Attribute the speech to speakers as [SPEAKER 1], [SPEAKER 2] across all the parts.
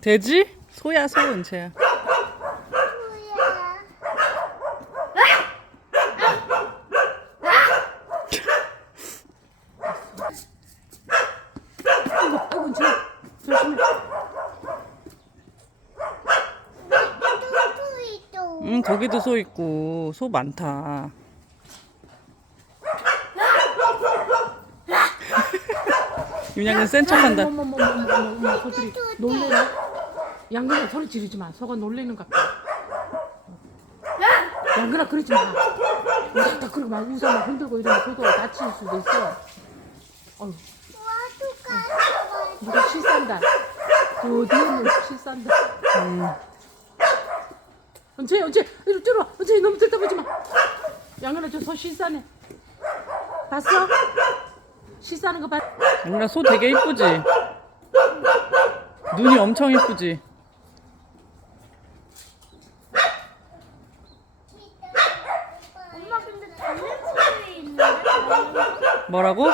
[SPEAKER 1] 돼지? 소야 소 은채야. 응 거기도 소 있고 소 많다. 윤양은 센 척한다.
[SPEAKER 2] 어머머머머머머 소들이 놀래네. 양근아 소리 지르지 마. 소가 놀래는 것 같아. 양근아 그러지 마. 딱 그러고 막 우산 막 흔들고 이러면 소도 다칠 수도 있어. 어휴, 누가 실산다. 어디에는 실산다.
[SPEAKER 1] 음.
[SPEAKER 2] 언제 언제 이리 들어와. 언제 너무 들다보지 마. 양근아 저소 실산해. 봤어? 실사는 거 봤?
[SPEAKER 1] 양근아 소 되게 이쁘지? 눈이 엄청 이쁘지?
[SPEAKER 3] 엄마 근데 다른 소리 있는데?
[SPEAKER 1] 뭐라고?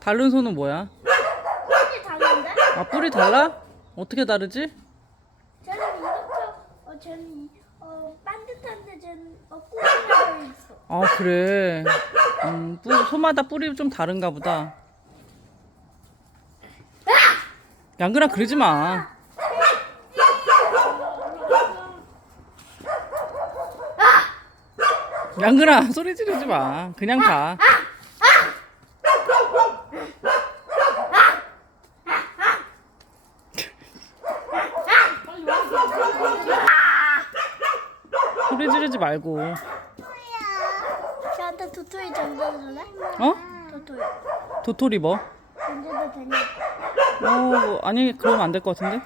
[SPEAKER 3] 다른
[SPEAKER 1] 소는 뭐야?
[SPEAKER 3] 소리 다른데?
[SPEAKER 1] 아 뿔이 달라? 어떻게 다르지?
[SPEAKER 3] 쟤는 이렇게 어 쟤는 어 반듯한데 쟤는 어 꼬리가 있어
[SPEAKER 1] 아 그래. 음, 뿔, 소마다 뿔이 좀 다른가 보다. 양근아 그러지 마. 양근아 소리 지르지 마. 그냥 가. 소리 지르지 말고.
[SPEAKER 3] 저한테 도토리 던져줄래?
[SPEAKER 1] 어?
[SPEAKER 3] 도토리
[SPEAKER 1] 도토리 뭐?
[SPEAKER 3] 던져도 되냐?
[SPEAKER 1] 어, 아니 그러면 안 될 것 같은데?